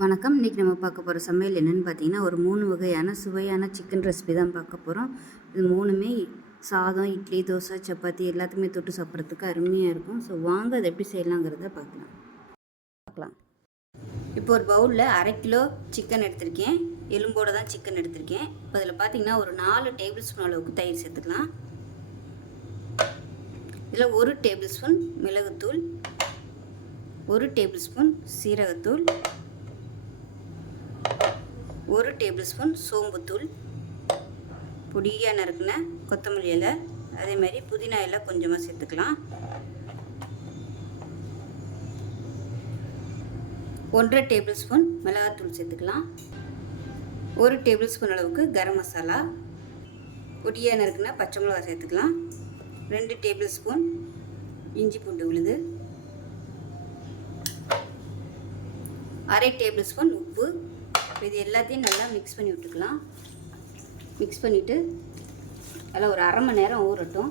வணக்கம். இன்றைக்கி நம்ம பார்க்க போகிற சமையல் என்னென்னு பார்த்தீங்கன்னா ஒரு மூணு வகையான சுவையான சிக்கன் ரெசிபி தான் பார்க்க போகிறோம் இது மூணுமே சாதம் இட்லி தோசை சப்பாத்தி எல்லாத்துக்குமே தொட்டு சாப்பிட்றதுக்கு அருமையாக இருக்கும். ஸோ வாங்க அதை எப்படி செய்யலாங்கிறத பார்க்கலாம். பார்க்கலாம். இப்போ ஒரு பவுலில் அரை கிலோ சிக்கன் எடுத்திருக்கேன். எலும்போடு தான் சிக்கன் எடுத்திருக்கேன். இப்போ அதில் பார்த்தீங்கன்னா ஒரு நாலு டேபிள் ஸ்பூன் அளவுக்கு தயிர் சேர்த்துக்கலாம். இதில் ஒரு டேபிள் ஸ்பூன் மிளகுத்தூள் ஒரு டேபிள் ஸ்பூன் சீரகத்தூள் ஒரு டேபிள் ஸ்பூன் சோம்புத்தூள் பொடியாக நறுக்குன கொத்தமல்லி இலை அதே மாதிரி புதினா இலை கொஞ்சமாக சேர்த்துக்கலாம். ஒன்றரை டேபிள் ஸ்பூன் மிளகாத்தூள் சேர்த்துக்கலாம். ஒரு டேபிள் ஸ்பூன் அளவுக்கு கரம் மசாலா பொடியாக நறுக்குன பச்சை மிளகா சேர்த்துக்கலாம். ரெண்டு டேபிள் ஸ்பூன் இஞ்சி பூண்டு விழுது அரை டேபிள் ஸ்பூன் உப்பு இப்போ இது எல்லாத்தையும் நல்லா மிக்ஸ் பண்ணி விட்டுக்கலாம். மிக்ஸ் பண்ணிவிட்டு அதில் ஒரு அரை மணி நேரம் ஊறட்டும்.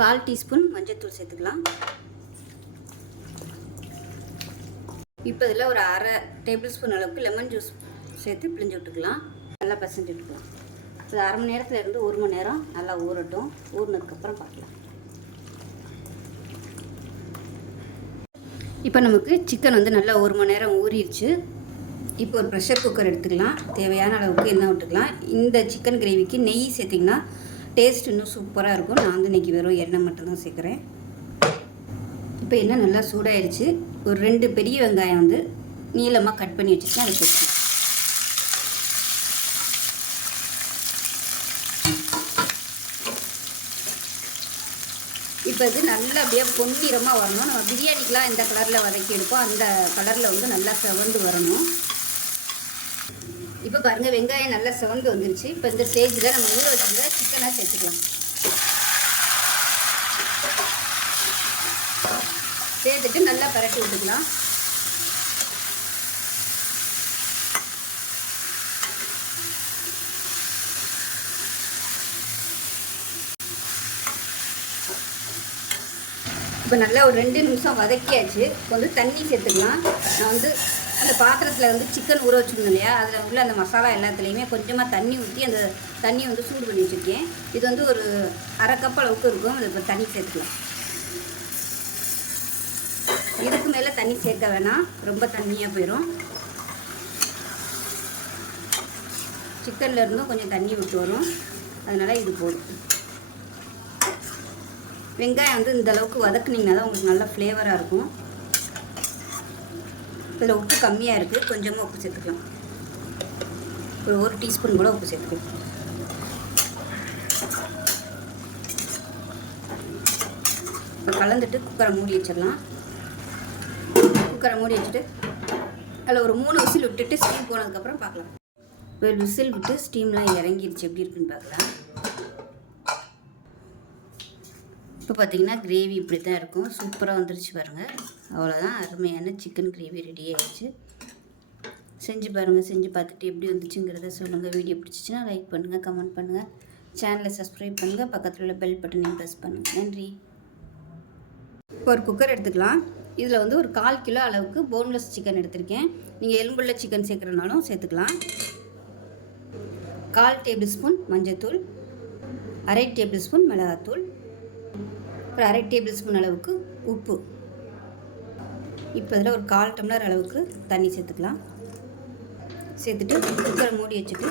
கால் டீஸ்பூன் மஞ்சள்தூள் சேர்த்துக்கலாம். இப்போ இதில் ஒரு அரை டேபிள் ஸ்பூன் அளவுக்கு லெமன் ஜூஸ் சேர்த்து பிழிஞ்சு விட்டுக்கலாம். நல்லா பசஞ்சு விட்டுக்கலாம் இது அரை மணி நேரத்தில் இருந்து ஒரு மணி நேரம் நல்லா ஊறட்டும். ஊறினதுக்கப்புறம் பார்க்கலாம். இப்போ நமக்கு சிக்கன் வந்து நல்லா ஒரு மணி நேரம் ஊறிடுச்சு. இப்போ ஒரு ப்ரெஷர் குக்கர் எடுத்துக்கலாம். தேவையான அளவுக்கு எண்ணெய் விட்டுக்கலாம். இந்த சிக்கன் கிரேவிக்கு நெய் சேர்த்திங்கன்னா டேஸ்ட் இன்னும் சூப்பராக இருக்கும். நான் வந்து இன்றைக்கி வெறும் எண்ணெய் மட்டும்தான் சேர்க்குறேன். இப்போ எண்ணெய் நல்லா சூடாயிடுச்சு ஒரு ரெண்டு பெரிய வெங்காயம் வந்து நீளமாக கட் பண்ணி வச்சுருக்கேன். அதை சேர்த்து இப்போ இது நல்லா அப்படியே பொன்னிறமாக வரணும். நம்ம பிரியாணிக்கெலாம் எந்த கலரில் வதக்கி எடுப்போம் அந்த கலரில் வந்து நல்லா செவந்து வரணும். இப்போ பாருங்கள் வெங்காயம் நல்லா செவந்து வந்துருச்சு. இப்போ இந்த ஸ்டேஜில் நம்ம ஊற வச்சுருந்தா சிக்கனாக சேர்த்துக்கலாம். சேர்த்துட்டு நல்லா பரட்டி விட்டுக்கலாம். இப்போ நல்லா ஒரு ரெண்டு நிமிஷம் வதக்கியாச்சு. இப்போ வந்து தண்ணி சேர்த்துக்கலாம். நான் வந்து அந்த பாத்திரத்தில் வந்து சிக்கன் ஊற வச்சுருந்தோம் இல்லையா? அதில் உள்ள அந்த மசாலா எல்லாத்துலேயுமே கொஞ்சமாக தண்ணி ஊற்றி அந்த தண்ணியை வந்து சூடு பண்ணி வச்சுருக்கேன். இது வந்து ஒரு அரை கப் அளவுக்கு இருக்கும். அது இப்போ தண்ணி சேர்த்துக்கலாம். இதுக்கு மேலே தண்ணி சேர்க்க வேணாம். ரொம்ப தண்ணியாக போயிடும் சிக்கனில் இருந்தும் கொஞ்சம் தண்ணி விட்டு வரும். அதனால் இது போதும். வெங்காயம் வந்து இந்த அளவுக்கு வதக்குனீங்கன்னா தான் உங்களுக்கு நல்லா ஃப்ளேவராக இருக்கும். இதில் உப்பு கம்மியாக இருக்குது கொஞ்சமாக உப்பு சேர்த்துக்கலாம். ஒரு ஒரு டீஸ்பூன் கூட உப்பு சேர்த்துக்கலாம். இப்போ கலந்துட்டு குக்கரை மூடி வச்சிடலாம். குக்கரை மூடி வச்சுட்டு அதில் ஒரு மூணு விசில் விட்டுட்டு ஸ்டீம் போனதுக்கப்புறம் பார்க்கலாம். ஒரு விசில் விட்டு ஸ்டீம்லாம் இறங்கிடுச்சு எப்படி இருக்குன்னு பார்க்கலாம். இப்போ பார்த்தீங்கன்னா கிரேவி இப்படி தான் இருக்கும். சூப்பராக வந்துருச்சு பாருங்கள் அவ்வளோதான் அருமையான சிக்கன் கிரேவி ரெடி ஆயிடுச்சு. செஞ்சு பாருங்கள் செஞ்சு பார்த்துட்டு எப்படி வந்துச்சுங்கிறத சொல்லுங்கள் வீடியோ பிடிச்சிச்சின்னா லைக் பண்ணுங்கள் கமெண்ட் பண்ணுங்கள் சேனலை சப்ஸ்கிரைப் பண்ணுங்கள் பக்கத்தில் உள்ள பெல் பட்டனையும் ப்ரெஸ் பண்ணுங்கள் நன்றி. இப்போ ஒரு குக்கர் எடுத்துக்கலாம். இதில் வந்து ஒரு கால் கிலோ அளவுக்கு போன்லெஸ் சிக்கன் எடுத்திருக்கேன். நீங்கள் எலும்புள்ள சிக்கன் சேர்க்குறனாலும் சேர்த்துக்கலாம். கால் டேபிள் ஸ்பூன் மஞ்சத்தூள். அரை டேபிள் ஸ்பூன் மிளகாத்தூள். ஒரு அரை டேபிள் ஸ்பூன் அளவுக்கு உப்பு. இப்போ இதில் ஒரு கால் டம்ளர் அளவுக்கு தண்ணி சேர்த்துக்கலாம். சேர்த்துட்டு குக்கரை மூடி வச்சுட்டு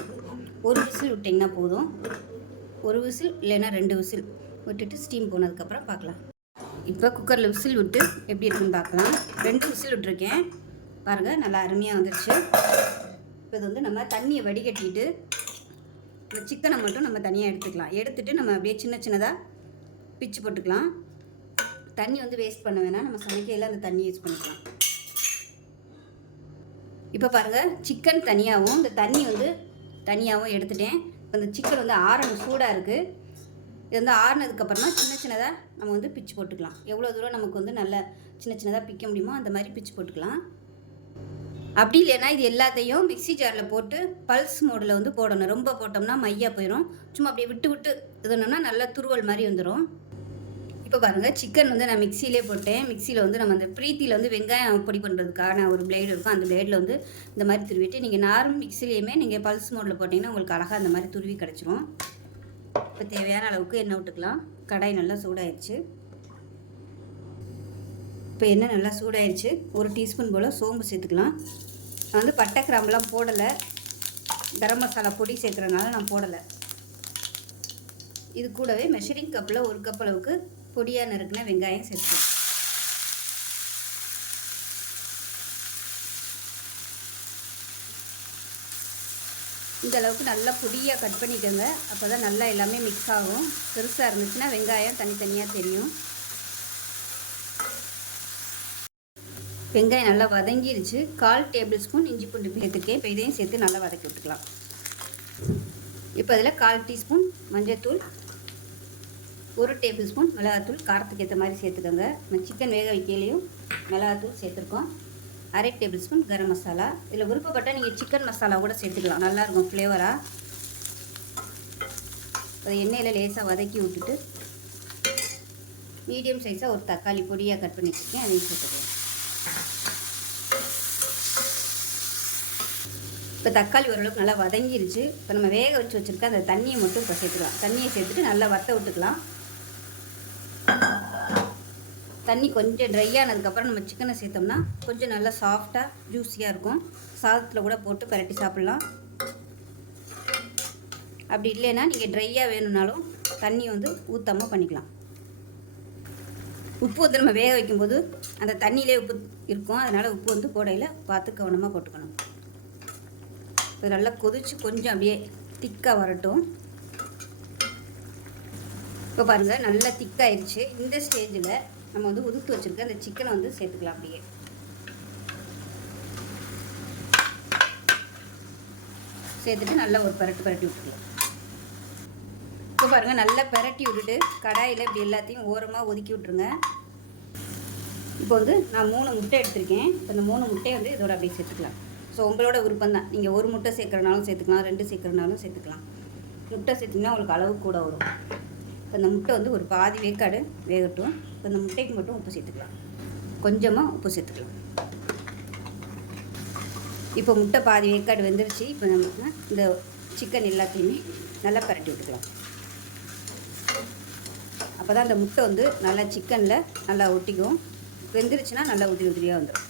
ஒரு விசில் விட்டிங்கன்னா போதும். ஒரு விசில் இல்லைன்னா ரெண்டு விசில் விட்டுட்டு ஸ்டீம் போனதுக்கப்புறம் பார்க்கலாம். இப்போ குக்கரில் விசில் விட்டு எப்படி இருக்குன்னு பார்க்கலாம். ரெண்டு விசில் விட்டுருக்கேன். பாருங்கள் நல்லா அருமையாக வந்துடுச்சு இப்போ இது வந்து நம்ம தண்ணியை வடிகட்டிட்டு இந்த சிக்கனை மட்டும் நம்ம தனியாக எடுத்துக்கலாம். எடுத்துகிட்டு நம்ம அப்படியே சின்ன சின்னதாக பிச்சு போட்டுக்கலாம். தண்ணி வந்து வேஸ்ட் பண்ண வேணாம். நம்ம சமைக்கையில் அந்த தண்ணி யூஸ் பண்ணிக்கலாம். இப்போ பாருங்கள் சிக்கன் தனியாகவும் இந்த தண்ணி வந்து தனியாகவும் எடுத்துட்டேன். இப்போ இந்த சிக்கன் வந்து ஆறணும் சூடாக இருக்குது இது வந்து ஆறுனதுக்கப்புறமா சின்ன சின்னதாக நம்ம வந்து பிச்சு போட்டுக்கலாம். எவ்வளோ தூரம் நமக்கு வந்து நல்ல சின்ன சின்னதாக பிக்க முடியுமோ அந்த மாதிரி பிச்சு போட்டுக்கலாம். அப்படி இல்லைன்னா இது எல்லாத்தையும் மிக்ஸி ஜாரில் போட்டு பல்ஸ் மோடில் வந்து போடணும். ரொம்ப போட்டோம்னா மையாக போயிடும் சும்மா அப்படியே விட்டு விட்டு இதுனா நல்லா துருவல் மாதிரி வந்துடும் இப்போ பாருங்கள் சிக்கன் வந்து நான் மிக்சியிலே போட்டேன். மிக்சியில் வந்து நம்ம அந்த ப்ரீத்தியில் வந்து வெங்காயம் பொடி பண்ணுறதுக்கான ஒரு பிளேடு இருக்கும். அந்த பிளேடில் வந்து இந்த மாதிரி துருவிட்டு நீங்கள் நார்மல் மிக்சிலையுமே நீங்கள் பல்ஸ் மோடில் போட்டிங்கன்னா உங்களுக்கு அழகாக அந்த மாதிரி துருவி கிடச்சிரும். இப்போ தேவையான அளவுக்கு எண்ணெய் விட்டுக்கலாம். கடாய் நல்லா சூடாயிருச்சு. இப்போ எண்ணெய் நல்லா சூடாயிருச்சு. ஒரு டீஸ்பூன் போல் சோம்பு சேர்த்துக்கலாம். நான் வந்து பட்டை கிராம்பெலாம் போடலை. கரம் மசாலா பொடி சேர்க்குறதுனால நான் போடலை. இது கூடவே மெஷரிங் கப்பில் ஒரு கப் அளவுக்கு பொடியாக நறுக்கின வெங்காயம் சேர்த்து இந்த அளவுக்கு நல்லா பொடியாக கட் பண்ணிக்கோங்க. அப்போ தான் நல்லா எல்லாமே மிக்ஸ் ஆகும். பெருசாக இருந்துச்சுன்னா வெங்காயம் தனித்தனியாக தெரியும். வெங்காயம் நல்லா வதங்கிருச்சு. கால் டேபிள் ஸ்பூன் இஞ்சி பூண்டு சேர்த்துக்கேன் இப்போ இதையும் சேர்த்து நல்லா வதக்கி விட்டுக்கலாம். இப்போ அதில் கால் டீஸ்பூன் மஞ்சள்தூள் ஒரு டேபிள் ஸ்பூன் மிளகாத்தூள் காரத்துக்கு ஏற்ற மாதிரி சேர்த்துக்கோங்க. நம்ம சிக்கன் வேக வைக்கலையும் மிளகாத்தூள் சேர்த்துருக்கோம். அரை டேபிள் ஸ்பூன் கரம் மசாலா. இதில் விருப்பப்பட்டால் நீங்கள் சிக்கன் மசாலா கூட சேர்த்துக்கலாம். நல்லாயிருக்கும் ஃப்ளேவராக அதை எண்ணெயில் லேசாக வதக்கி விட்டுட்டு மீடியம் சைஸாக ஒரு தக்காளி பொடியாக கட் பண்ணி வச்சுருக்கேன். அதையும் சேர்த்துக்கலாம். இப்போ தக்காளி ஓரளவுக்கு நல்லா வதங்கிருச்சு. இப்போ நம்ம வேக வச்சு வச்சுருக்க அந்த தண்ணியை மட்டும் இப்போ சேர்த்துக்கலாம். தண்ணியை சேர்த்துட்டு நல்லா வத்த விட்டுக்கலாம். தண்ணி கொஞ்சம் ட்ரை ஆனதுக்கப்புறம் நம்ம சிக்கனை சேர்த்தோம்னா கொஞ்சம் நல்லா சாஃப்டாக ஜூஸியாக இருக்கும். சாதத்தில் கூட போட்டு பரட்டி சாப்பிட்லாம். அப்படி இல்லைன்னா நீங்கள் ட்ரையாக வேணும்னாலும் தண்ணி வந்து ஊற்றாமல் பண்ணிக்கலாம். உப்பு வந்து நம்ம வேக வைக்கும்போது அந்த தண்ணியிலே உப்பு இருக்கும். அதனால் உப்பு வந்து போடையில் பார்த்து கவனமாக போட்டுக்கணும். இது நல்லா கொதித்து கொஞ்சம் அப்படியே திக்காக வரட்டும். இப்போ பாருங்கள் நல்லா திக்காயிருச்சு இந்த ஸ்டேஜில் நம்ம வந்து உதுத்து வச்சுருக்க அந்த சிக்கனை வந்து சேர்த்துக்கலாம் அப்படியே. சேர்த்துட்டு நல்லா ஒரு பரட்டு பரட்டி விட்டுக்கலாம். இப்போ பாருங்கள் நல்லா பரட்டி விட்டுட்டு கடாயில் இப்படி எல்லாத்தையும் ஓரமாக ஒதுக்கி விட்ருங்க இப்போ வந்து நான் மூணு முட்டை எடுத்திருக்கேன். இப்போ இந்த மூணு முட்டையை வந்து இதோட அப்படியே சேர்த்துக்கலாம். ஸோ உங்களோட விருப்பம் தான். நீங்கள் ஒரு முட்டை சேர்க்குறனாலும் சேர்த்துக்கலாம் ரெண்டு சேர்க்குறனாலும் சேர்த்துக்கலாம். முட்டை சேர்த்திங்கன்னா உங்களுக்கு அளவு கூட வரும். இப்போ இந்த முட்டை வந்து ஒரு பாதி வேக்காடு வேகட்டும். இப்போ இந்த முட்டைக்கு மட்டும் உப்பு சேர்த்துக்கலாம். கொஞ்சமாக உப்பு சேர்த்துக்கலாம். இப்போ முட்டை பாதி வேக்காடு வெந்துருச்சு. இப்போ நம்ம இந்த சிக்கன் எல்லாத்தையுமே நல்லா பரட்டி விட்டுக்கலாம். அப்போ தான் அந்த முட்டை வந்து நல்லா சிக்கனில் நல்லா ஒட்டிக்கும். வெந்துருச்சுன்னா நல்லா உதிரி உதிரியாக வந்துடும்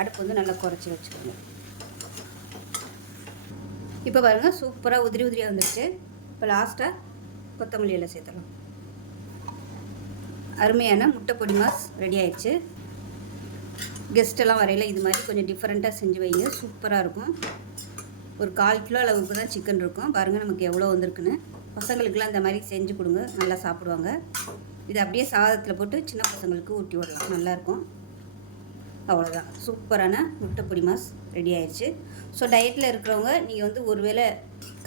அடுப்பு வந்து நல்லா குறைச்சி வச்சுக்கோங்க. இப்போ பாருங்கள் சூப்பராக உதிரி உதிரியாக வந்துருச்சு. இப்போ லாஸ்ட்டாக கொத்தமல்லி எல்லாம் சேர்த்துடலாம். அருமையான முட்டை பொடி மாஸ் ரெடி ஆயிடுச்சு. கெஸ்ட்டெல்லாம் வரையில் இது மாதிரி கொஞ்சம் டிஃப்ரெண்ட்டாக செஞ்சு வைங்க. சூப்பராக இருக்கும். ஒரு கால் கிலோ அளவுக்கு தான் சிக்கன் இருக்கும். பாருங்கள் நமக்கு எவ்வளோ வந்திருக்குன்னு. பசங்களுக்குலாம் இந்த மாதிரி செஞ்சு கொடுங்க. நல்லா சாப்பிடுவாங்க. இது அப்படியே சாதத்தில் போட்டு சின்ன பசங்களுக்கு ஊட்டி விடலாம். நல்லாயிருக்கும் அவ்வளோதான் சூப்பரான முட்டை பொடி மாஸ் ரெடி ஆயிடுச்சு. ஸோ டயட்டில் இருக்கிறவங்க நீங்கள் வந்து ஒருவேளை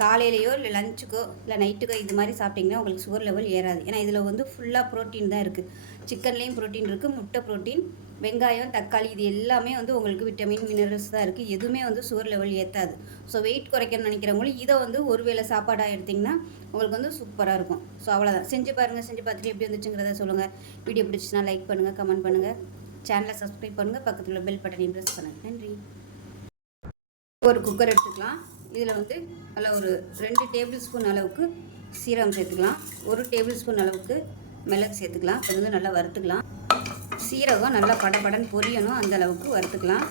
காலையிலையோ இல்லை லஞ்சுக்கோ இல்லை நைட்டுக்கோ இது மாதிரி சாப்பிட்டிங்கன்னா உங்களுக்கு சுகர் லெவல் ஏறாது. ஏன்னா இதில் வந்து ஃபுல்லாக ப்ரோட்டீன் தான் இருக்குது சிக்கன்லேயும் ப்ரோட்டீன் இருக்குது முட்டை ப்ரோட்டீன் வெங்காயம் தக்காளி இது எல்லாமே வந்து உங்களுக்கு விட்டமின் மினரல்ஸ் தான் இருக்குது எதுவுமே வந்து சுகர் லெவல் ஏற்றாது ஸோ வெயிட் குறைக்கணும்னு நினைக்கிறவங்களும் இதை வந்து ஒரு வேளை சாப்பாடாக எடுத்திங்கன்னா உங்களுக்கு வந்து சூப்பராக இருக்கும். ஸோ அவ்வளோதான் செஞ்சு பாருங்கள் செஞ்சு பார்த்துட்டு எப்படி வந்துச்சுங்கிறத சொல்லுங்கள் வீடியோ பிடிச்சிச்சுன்னா லைக் பண்ணுங்கள் கமெண்ட் பண்ணுங்கள் சேனலை சப்ஸ்கிரைப் பண்ணுங்கள் பக்கத்தில் பெல் பட்டனையும் ப்ரெஸ் பண்ணுங்கள் நன்றி. ஒரு குக்கர் எடுத்துக்கலாம். இதில் வந்து நல்லா ஒரு ரெண்டு டேபிள் ஸ்பூன் அளவுக்கு சீரகம் சேர்த்துக்கலாம். ஒரு டேபிள் ஸ்பூன் அளவுக்கு மிளகு சேர்த்துக்கலாம். இது வந்து நல்லா வறுத்துக்கலாம். சீரகம் நல்லா படபடன்னு பொரியணும். அந்த அளவுக்கு வறுத்துக்கலாம்.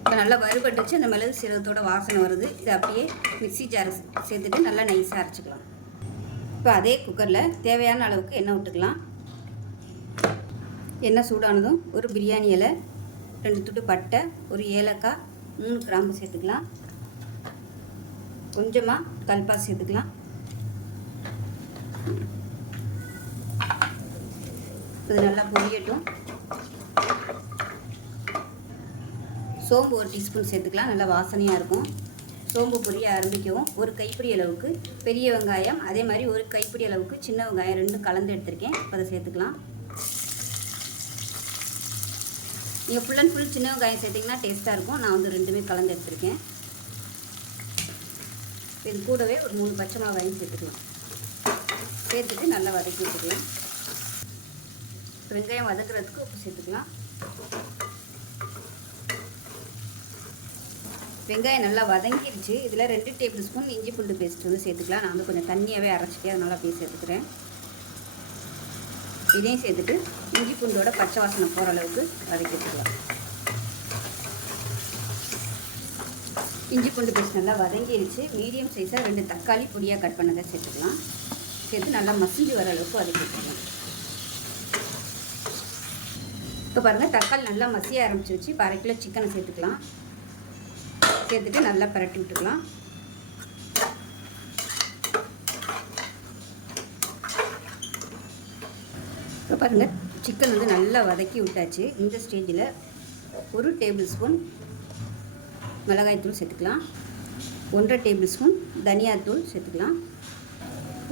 இப்போ நல்லா வறுபட்டுச்சு. அந்த மிளகு சீரகத்தோட வாசனை வருது. இதை அப்படியே மிக்சி ஜார் சேர்த்துட்டு நல்லா நைஸாக அரைச்சிக்கலாம். இப்போ அதே குக்கரில் தேவையான அளவுக்கு எண்ணெய் விட்டுக்கலாம். எண்ணெய் சூடானதும் ஒரு பிரியாணி இலை ரெண்டு துட்டு பட்டை ஒரு ஏலக்காய் மூணு கிராம்பு சேர்த்துக்கலாம். கொஞ்சமாக கல்பா சேர்த்துக்கலாம். இது நல்லா பொரியட்டும். சோம்பு ஒரு டீஸ்பூன் சேர்த்துக்கலாம். நல்லா வாசனையாக இருக்கும். சோம்பு பொரிய ஆரம்பிக்கவும். ஒரு கைப்பிடி அளவுக்கு பெரிய வெங்காயம். அதே மாதிரி ஒரு கைப்பிடி அளவுக்கு சின்ன வெங்காயம் ரெண்டும் கலந்து எடுத்திருக்கேன். அதை சேர்த்துக்கலாம். நீங்கள் ஃபுல் அண்ட் ஃபுல் சின்ன வெங்காயம் சேர்த்திங்கன்னா டேஸ்ட்டாக இருக்கும். நான் வந்து ரெண்டுமே கலந்து எடுத்துருக்கேன். இது கூடவே ஒரு மூணு பச்சை மிளகாயும் சேர்த்துக்கலாம். சேர்த்துட்டு நல்லா வதக்கி வச்சுக்கலாம் வெங்காயம் வதக்குறதுக்கு உப்பு சேர்த்துக்கலாம். வெங்காயம் நல்லா வதங்கிடுச்சு இதில் ரெண்டு டேபிள் ஸ்பூன் இஞ்சி பூண்டு பேஸ்ட் வந்து சேர்த்துக்கலாம். நான் வந்து கொஞ்சம் தண்ணியாகவே அரைச்சிட்டு அதனால் அப்படியே சேர்த்துக்கிறேன். இதையும் சேர்த்துட்டு இஞ்சி பூண்டோட பச்சை வாசனை போகிற அளவுக்கு வதக்கி வச்சுக்கலாம். இஞ்சி பூண்டு பேஸ்ட் நல்லா வதங்கிடுச்சு மீடியம் சைஸாக ரெண்டு தக்காளி பொடியாக கட் பண்ணதை சேர்த்துக்கலாம். சேர்த்து நல்லா மசிஞ்சு வர அளவுக்கு வதக்கி வச்சுக்கலாம். இப்போ பாருங்கள் தக்காளி நல்லா மசிய ஆரம்பிச்சிருச்சு. இப்போ அரை கிலோ சிக்கனை சேர்த்துக்கலாம். சேர்த்துட்டு நல்லா பரட்டி விட்டுக்கலாம். இப்போ பாருங்கள் சிக்கன் வந்து நல்லா வதக்கி விட்டாச்சு. இந்த ஸ்டேஜில் ஒரு டேபிள் ஸ்பூன் மிளகாய்த்தூள் சேர்த்துக்கலாம். ஒன்றரை டேபிள் ஸ்பூன் தனியாத்தூள் சேர்த்துக்கலாம்.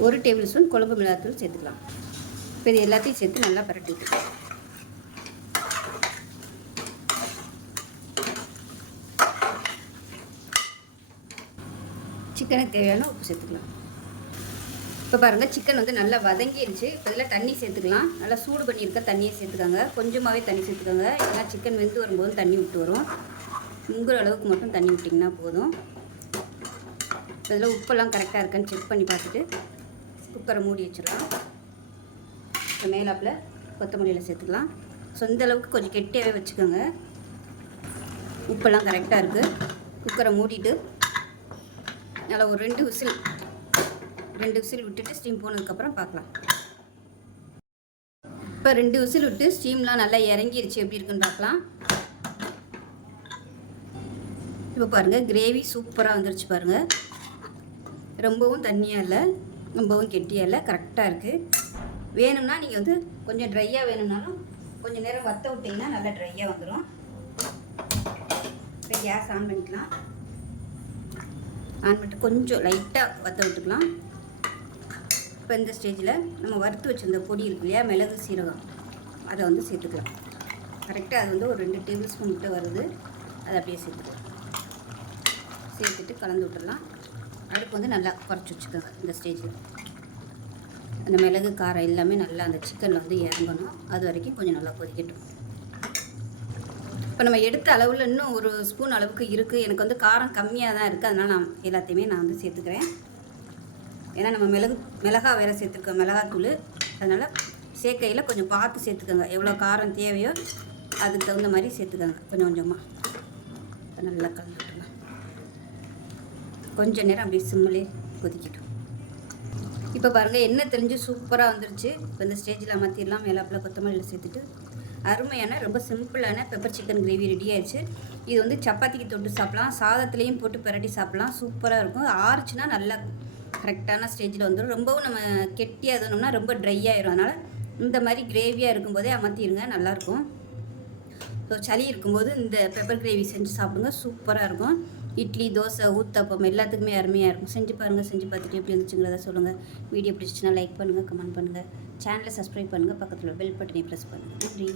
ஒரு டேபிள் ஸ்பூன் குழம்பு மிளகாத்தூள் சேர்த்துக்கலாம். இப்போ இது எல்லாத்தையும் சேர்த்து நல்லா பரட்டி விட்டுக்கலாம் சிக்கனுக்கு தேவையான உப்பு சேர்த்துக்கலாம். இப்போ பாருங்கள் சிக்கன் வந்து நல்லா வதங்கிருச்சு. இப்போ இதில் தண்ணி சேர்த்துக்கலாம். நல்லா சூடு பண்ணியிருக்க தண்ணியை சேர்த்துக்கோங்க. கொஞ்சமாகவே தண்ணி சேர்த்துக்கோங்க. ஏன்னா சிக்கன் வெந்து வரும்போது தண்ணி விட்டு வரும். முங்குற அளவுக்கு மட்டும் தண்ணி விட்டிங்கன்னா போதும். இப்போ இதில் உப்பெல்லாம் கரெக்டாக இருக்கான்னு செக் பண்ணி பார்த்துட்டு குக்கரை மூடி வச்சிடலாம். இப்போ மேலாப்பில் கொத்தமல்லியில் சேர்த்துக்கலாம். ஸோ இந்த அளவுக்கு கொஞ்சம் கெட்டியாகவே வச்சுக்கோங்க. உப்பெல்லாம் கரெக்டாக இருக்குது குக்கரை மூடிட்டு நல்லா ஒரு ரெண்டு விசில் ரெண்டு விசில் விட்டுட்டு ஸ்டீம் போனதுக்கப்புறம் பார்க்கலாம். இப்போ ரெண்டு விசில் விட்டு ஸ்டீம்லாம் நல்லா இறங்கிருச்சு. எப்படி இருக்குன்னு பார்க்கலாம். இப்போ பாருங்கள் கிரேவி சூப்பராக வந்துருச்சு பாருங்கள் ரொம்பவும் தண்ணியாக இல்லை ரொம்பவும் கெட்டியாக இல்லை கரெக்டாக இருக்குது வேணும்னா நீங்கள் வந்து கொஞ்சம் ட்ரையாக வேணும்னாலும் கொஞ்சம் நேரம் வற்ற விட்டிங்கன்னா நல்லா ட்ரையாக வந்துடும் இப்போ கேஸ் ஆன் பண்ணிக்கலாம். ஆன் பண்ணிட்டு கொஞ்சம் லைட்டாக வற்ற விட்டுக்கலாம். இப்போ இந்த ஸ்டேஜில் நம்ம வறுத்து வச்சுருந்த பொடி இருக்கு இல்லையா மிளகு சீரகம் அதை வந்து சேர்த்துக்கலாம். கரெக்டாக அது வந்து ஒரு ரெண்டு டேபிள் ஸ்பூன் கிட்ட வருது. அதை அப்படியே சேர்த்துக்கலாம். சேர்த்துட்டு கலந்து விட்டுடலாம். அடுப்பு வந்து நல்லா குறைச்சி வச்சுக்கோங்க இந்த ஸ்டேஜில். அந்த மிளகு காரம் எல்லாமே நல்லா அந்த சிக்கனில் வந்து இறங்கணும். அது வரைக்கும் கொஞ்சம் நல்லா கொதிக்கட்டும். இப்போ நம்ம எடுத்த அளவில் இன்னும் ஒரு ஸ்பூன் அளவுக்கு இருக்குது எனக்கு வந்து காரம் கம்மியாக தான் இருக்குது அதனால் நான் எல்லாத்தையுமே நான் வந்து சேர்த்துக்கிறேன். ஏன்னா நம்ம மிளகு மிளகா வேறு சேர்த்துருக்கோம் மிளகாத்தூள். அதனால் சேர்க்கையில் கொஞ்சம் பார்த்து சேர்த்துக்கோங்க. எவ்வளோ காரம் தேவையோ அதுக்கு தகுந்த மாதிரி சேர்த்துக்கோங்க. கொஞ்சம் கொஞ்சமாக நல்லா கலந்துக்கலாம். கொஞ்சம் நேரம் அப்படியே சிம்மிலே கொதிக்கட்டும். இப்போ பாருங்கள் என்ன தெளிஞ்சு சூப்பராக வந்துருச்சு. இப்போ இந்த ஸ்டேஜில் அமர்த்திடலாம். மேலாப்பில் கொத்தமல்லியில் சேர்த்துட்டு. அருமையான ரொம்ப சிம்பிளான பெப்பர் சிக்கன் கிரேவி ரெடி ஆயிடுச்சு. இது வந்து சப்பாத்திக்கு தொட்டு சாப்பிட்லாம். சாதத்துலேயும் போட்டு பிரட்டி சாப்பிட்லாம். சூப்பராக இருக்கும். ஆறுச்சுன்னா நல்லா கரெக்டான ஸ்டேஜில் வந்துடும் ரொம்பவும் நம்ம கெட்டியாக இருந்தோம்னா ரொம்ப ட்ரை ஆயிரும். அதனால் இந்த மாதிரி கிரேவியாக இருக்கும்போதே அமர்த்திடுங்க நல்லாயிருக்கும் ஸோ சளி இருக்கும்போது இந்த பெப்பர் கிரேவி செஞ்சு சாப்பிடுங்க சூப்பராக இருக்கும். இட்லி தோசை ஊத்தப்பம் எல்லாத்துக்குமே அருமையாக இருக்கும். செஞ்சு பாருங்கள் செஞ்சு பார்த்துட்டு எப்படி இருந்துச்சுங்கிறத சொல்லுங்கள் வீடியோ பிடிச்சிச்சுன்னா லைக் பண்ணுங்கள் கமெண்ட் பண்ணுங்கள் சேனலை சப்ஸ்கிரைப் பண்ணுங்கள் பக்கத்தில் பெல் பட்டனை ப்ரெஸ் பண்ணுங்கள் நன்றி.